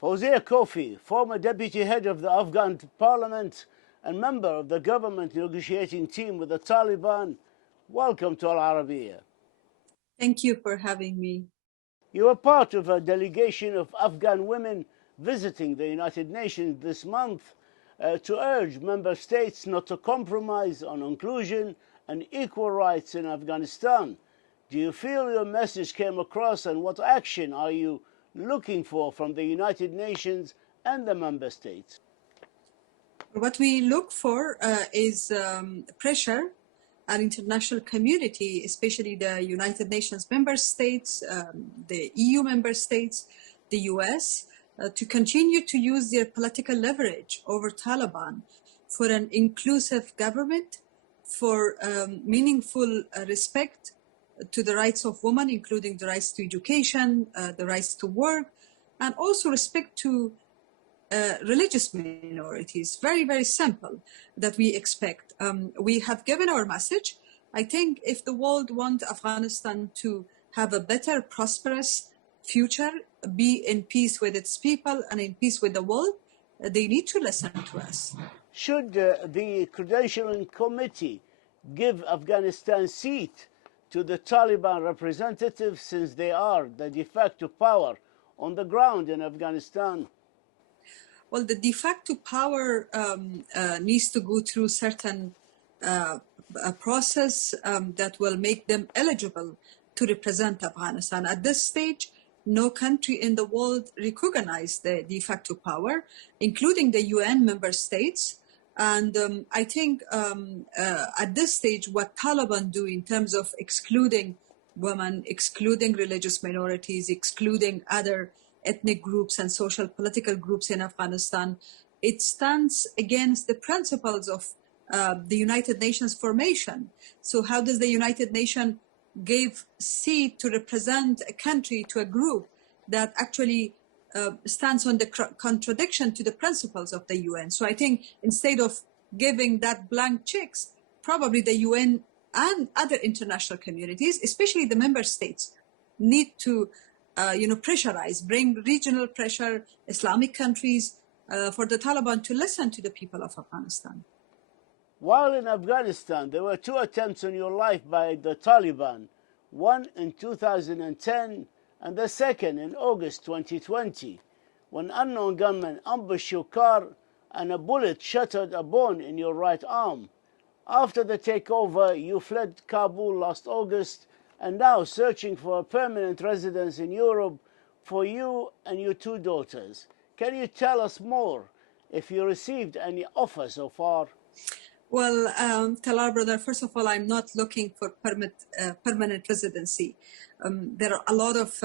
Fawzia Koofi, former deputy head of the Afghan parliament and member of the government negotiating team with the Taliban, welcome to Al-Arabiya. Thank you for having me. You are part of a delegation of Afghan women visiting the United Nations this month to urge member states not to compromise on inclusion and equal rights in Afghanistan. Do you feel your message came across, and what action are you looking for from the United Nations and the member states? What we look for is pressure and international community, especially the United Nations member states, the EU member states, the US, to continue to use their political leverage over Taliban for an inclusive government, for meaningful respect to the rights of women, including the rights to education, the rights to work, and also respect to religious minorities. Very, very simple that we expect. We have given our message. I think if the world wants Afghanistan to have a better, prosperous future, be in peace with its people and in peace with the world, they need to listen to us. Should the credentialing committee give Afghanistan seat to the Taliban representatives, since they are the de facto power on the ground in Afghanistan? Well, the de facto power needs to go through certain a process that will make them eligible to represent Afghanistan. At this stage, no country in the world recognizes the de facto power, including the UN member states. And I think at this stage, what Taliban do in terms of excluding women, excluding religious minorities, excluding other ethnic groups and social political groups in Afghanistan, it stands against the principles of the United Nations formation. So how does the United Nations give seat to represent a country to a group that actually stands on the contradiction to the principles of the UN? So I think instead of giving that blank checks, probably the UN and other international communities, especially the member states, need to pressurize, bring regional pressure, Islamic countries, for the Taliban to listen to the people of Afghanistan. While in Afghanistan, there were 2 attempts on your life by the Taliban, one in 2010 and the second in August 2020, when unknown gunmen ambushed your car and a bullet shattered a bone in your right arm. After the takeover, you fled Kabul last August and now searching for a permanent residence in Europe for you and your 2 daughters. Can you tell us more if you received any offer so far? Well, Talar brother, first of all, I'm not looking for permanent residency. There are a lot of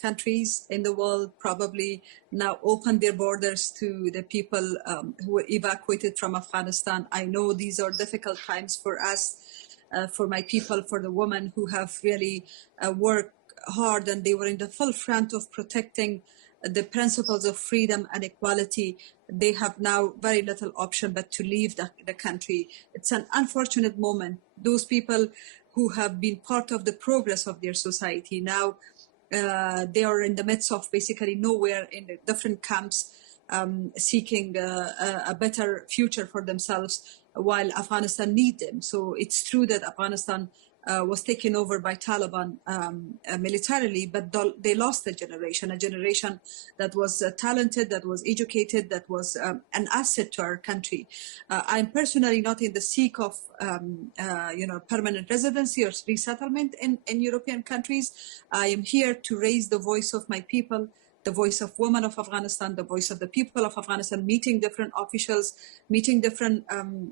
countries in the world probably now open their borders to the people who were evacuated from Afghanistan. I know these are difficult times for us, for my people, for the women who have really worked hard, and they were in the full front of protecting the principles of freedom and equality. They have now very little option but to leave the country. It's an unfortunate moment. Those people who have been part of the progress of their society, now they are in the midst of basically nowhere in the different camps, seeking a better future for themselves, while Afghanistan needs them. So it's true that Afghanistan was taken over by Taliban militarily, but they lost a generation that was talented, that was educated, that was an asset to our country. I'm personally not in the seek of permanent residency or resettlement in European countries. I am here to raise the voice of my people, the voice of women of Afghanistan, the voice of the people of Afghanistan, meeting different officials, meeting different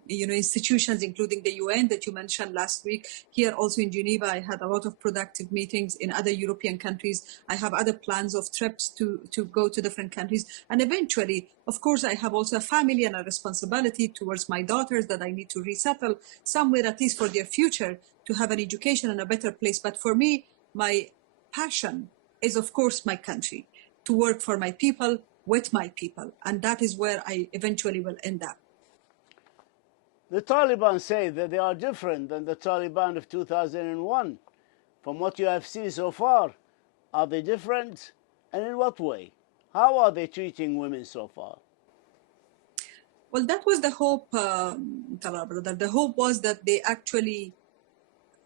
institutions, including the UN that you mentioned last week. Here also in Geneva, I had a lot of productive meetings in other European countries. I have other plans of trips to go to different countries. And eventually, of course, I have also a family and a responsibility towards my daughters that I need to resettle somewhere, at least for their future, to have an education and a better place. But for me, my passion is, of course, my country, to work for my people, with my people. And that is where I eventually will end up. The Taliban say that they are different than the Taliban of 2001. From what you have seen so far, are they different? And in what way? How are they treating women so far? Well, that was the hope, Talal brother. The hope was that they actually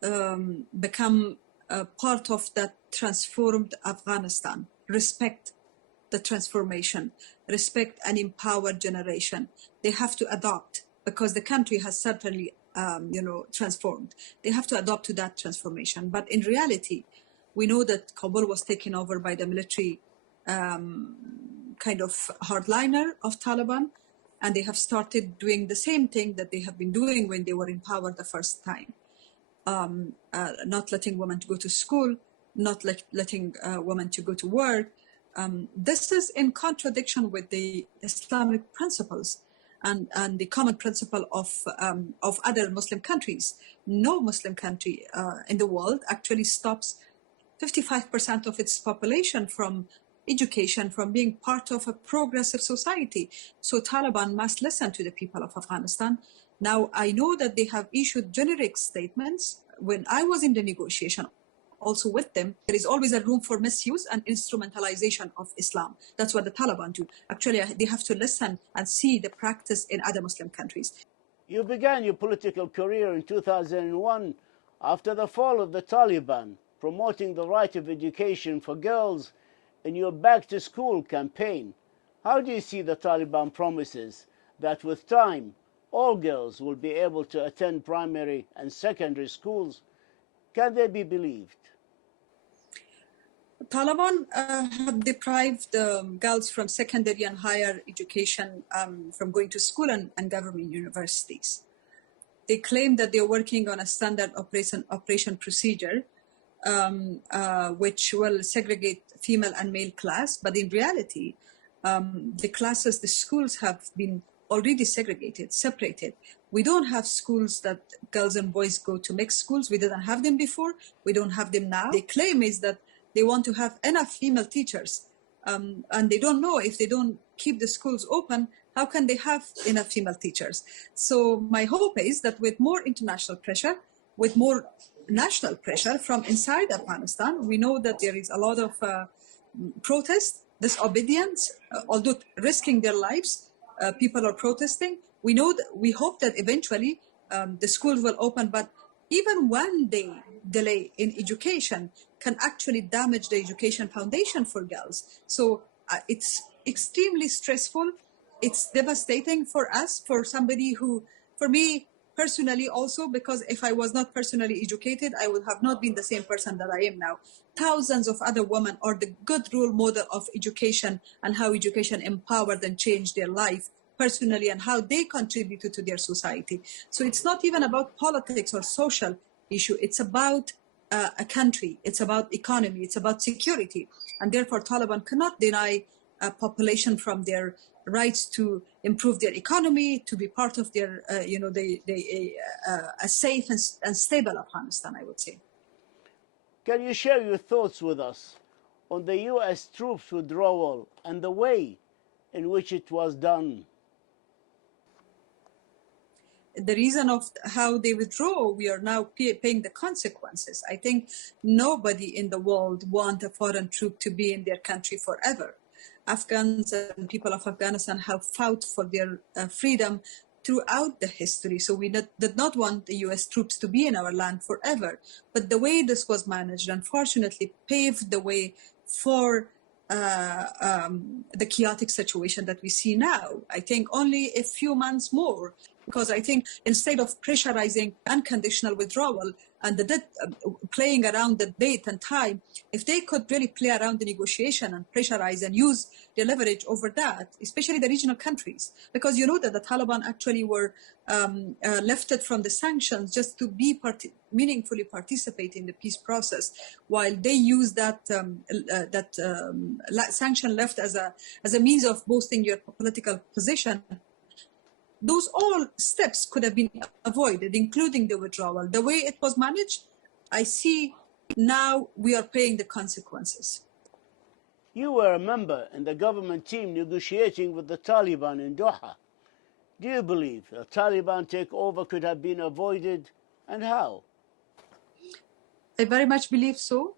become part of that transformed Afghanistan, respect the transformation, respect an empowered generation. They have to adopt, because the country has certainly transformed. They have to adopt to that transformation. But in reality, we know that Kabul was taken over by the military kind of hardliner of Taliban, and they have started doing the same thing that they have been doing when they were in power the first time. Not letting women to go to school, not letting women to go to work. This is in contradiction with the Islamic principles and the common principle of other Muslim countries. No Muslim country in the world actually stops 55% of its population from education, from being part of a progressive society. So Taliban must listen to the people of Afghanistan. Now, I know that they have issued generic statements. When I was in the negotiation also with them, there is always a room for misuse and instrumentalization of Islam. That's what the Taliban do. Actually, they have to listen and see the practice in other Muslim countries. You began your political career in 2001 after the fall of the Taliban, promoting the right of education for girls in your Back to School campaign. How do you see the Taliban promises that with time, all girls will be able to attend primary and secondary schools? Can they be believed? Taliban have deprived girls from secondary and higher education from going to school and government universities. They claim that they're working on a standard operation procedure, which will segregate female and male class. But in reality, the classes, the schools have been already segregated, separated. We don't have schools that girls and boys go to mixed schools. We didn't have them before. We don't have them now. The claim is that they want to have enough female teachers. And they don't know, if they don't keep the schools open, how can they have enough female teachers? So my hope is that with more international pressure, with more national pressure from inside Afghanistan, we know that there is a lot of protest, disobedience, although risking their lives, people are protesting. We know that, we hope that eventually the schools will open, but even one day delay in education can actually damage the education foundation for girls. So it's extremely stressful. It's devastating for us, for somebody who, for me personally also, because if I was not personally educated, I would have not been the same person that I am now. Thousands of other women are the good role model of education and how education empowered and changed their life personally and how they contributed to their society. So it's not even about politics or social issue. It's about a country. It's about economy. It's about security. And therefore, Taliban cannot deny a population from their rights to improve their economy, to be part of their, a safe and stable Afghanistan, I would say. Can you share your thoughts with us on the U.S. troops withdrawal and the way in which it was done? The reason of how they withdraw, we are now paying the consequences. I think nobody in the world wants a foreign troop to be in their country forever. Afghans and people of Afghanistan have fought for their freedom throughout the history. So we did not want the US troops to be in our land forever. But the way this was managed, unfortunately, paved the way for the chaotic situation that we see now. I think only a few months more, because I think instead of pressurizing unconditional withdrawal and playing around the date and time, if they could really play around the negotiation and pressurize and use the leverage over that, especially the regional countries, because you know that the Taliban actually were lifted from the sanctions just to be meaningfully participate in the peace process, while they use that sanction left as a means of boosting your political position. Those all steps could have been avoided, including the withdrawal. The way it was managed, I see now we are paying the consequences. You were a member in the government team negotiating with the Taliban in Doha. Do you believe a Taliban takeover could have been avoided, and how? I very much believe so.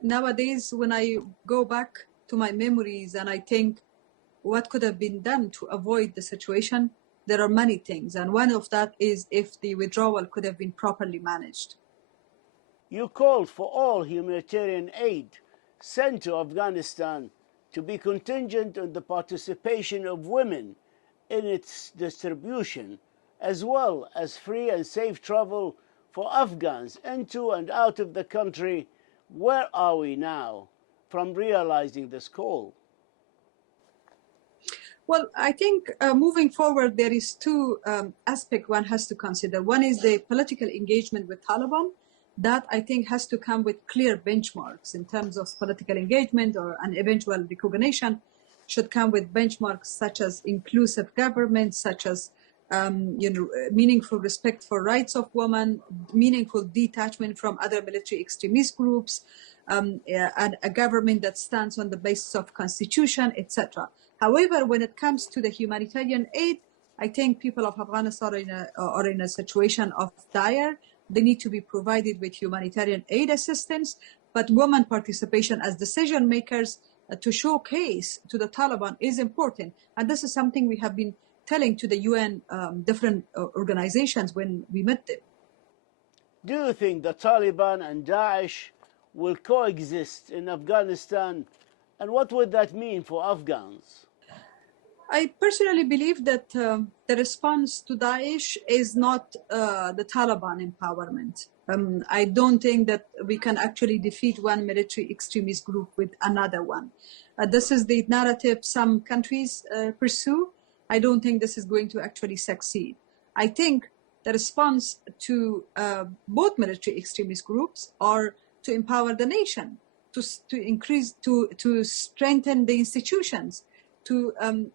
Nowadays, when I go back to my memories and I think what could have been done to avoid the situation, there are many things. And one of that is if the withdrawal could have been properly managed. You called for all humanitarian aid sent to Afghanistan to be contingent on the participation of women in its distribution, as well as free and safe travel for Afghans into and out of the country. Where are we now from realizing this call? Well, I think moving forward, there is two aspects one has to consider. One is the political engagement with Taliban. That I think has to come with clear benchmarks in terms of political engagement, or an eventual recognition should come with benchmarks such as inclusive government, such as meaningful respect for rights of women, meaningful detachment from other military extremist groups, and a government that stands on the basis of constitution, etc. However, when it comes to the humanitarian aid, I think people of Afghanistan are in a situation of dire. They need to be provided with humanitarian aid assistance, but women participation as decision makers to showcase to the Taliban is important. And this is something we have been telling to the UN different organizations when we met them. Do you think the Taliban and Daesh will coexist in Afghanistan, and what would that mean for Afghans? I personally believe that the response to Daesh is not the Taliban empowerment. I don't think that we can actually defeat one military extremist group with another one. This is the narrative some countries pursue. I don't think this is going to actually succeed. I think the response to both military extremist groups are to empower the nation, to strengthen the institutions, to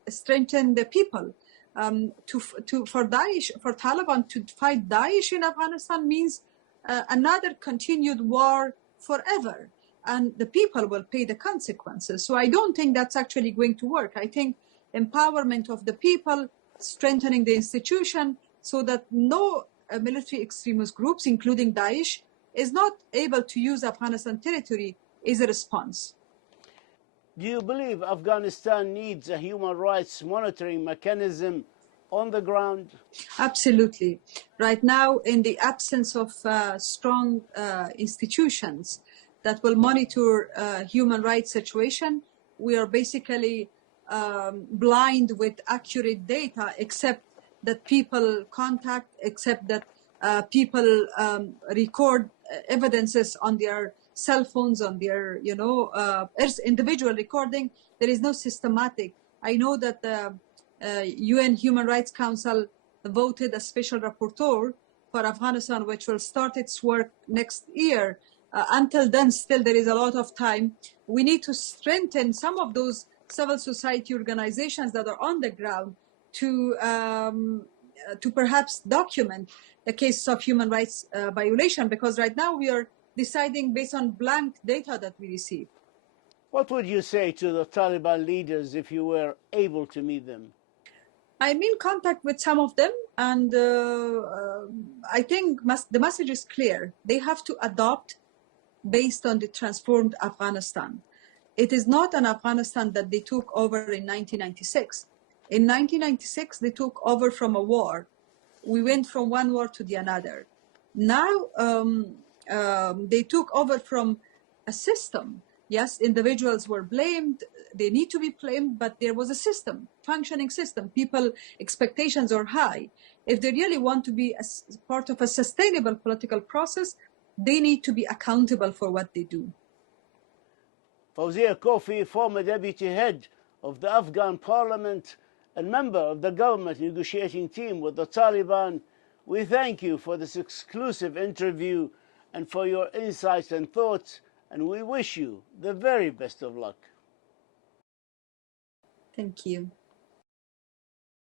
strengthen the people. For Taliban to fight Daesh in Afghanistan means another continued war forever, and the people will pay the consequences. So I don't think that's actually going to work. I think empowerment of the people, strengthening the institution so that no military extremist groups, including Daesh, is not able to use Afghanistan territory is a response. Do you believe Afghanistan needs a human rights monitoring mechanism on the ground? Absolutely. Right now, in the absence of strong institutions that will monitor human rights situation, we are basically blind with accurate data, except that people contact, except that people record evidences on their cell phones, on their individual recording. There is no systematic. I know that the UN Human Rights Council voted a special rapporteur for Afghanistan, which will start its work next year. Until then, still there is a lot of time. We need to strengthen some of those civil society organizations that are on the ground to perhaps document the cases of human rights violation, because right now we are deciding based on blank data that we receive. What would you say to the Taliban leaders if you were able to meet them? I'm in contact with some of them, and I think the message is clear. They have to adopt based on the transformed Afghanistan. It is not an Afghanistan that they took over in 1996. In 1996, they took over from a war. We went from one war to the another. Now, they took over from a system. Yes, individuals were blamed. They need to be blamed, but there was a system, functioning system. People expectations are high. If they really want to be part of a sustainable political process, they need to be accountable for what they do. Fawzia Koofi, former deputy head of the Afghan parliament and member of the government negotiating team with the Taliban, we thank you for this exclusive interview and for your insights and thoughts, and we wish you the very best of luck. Thank you.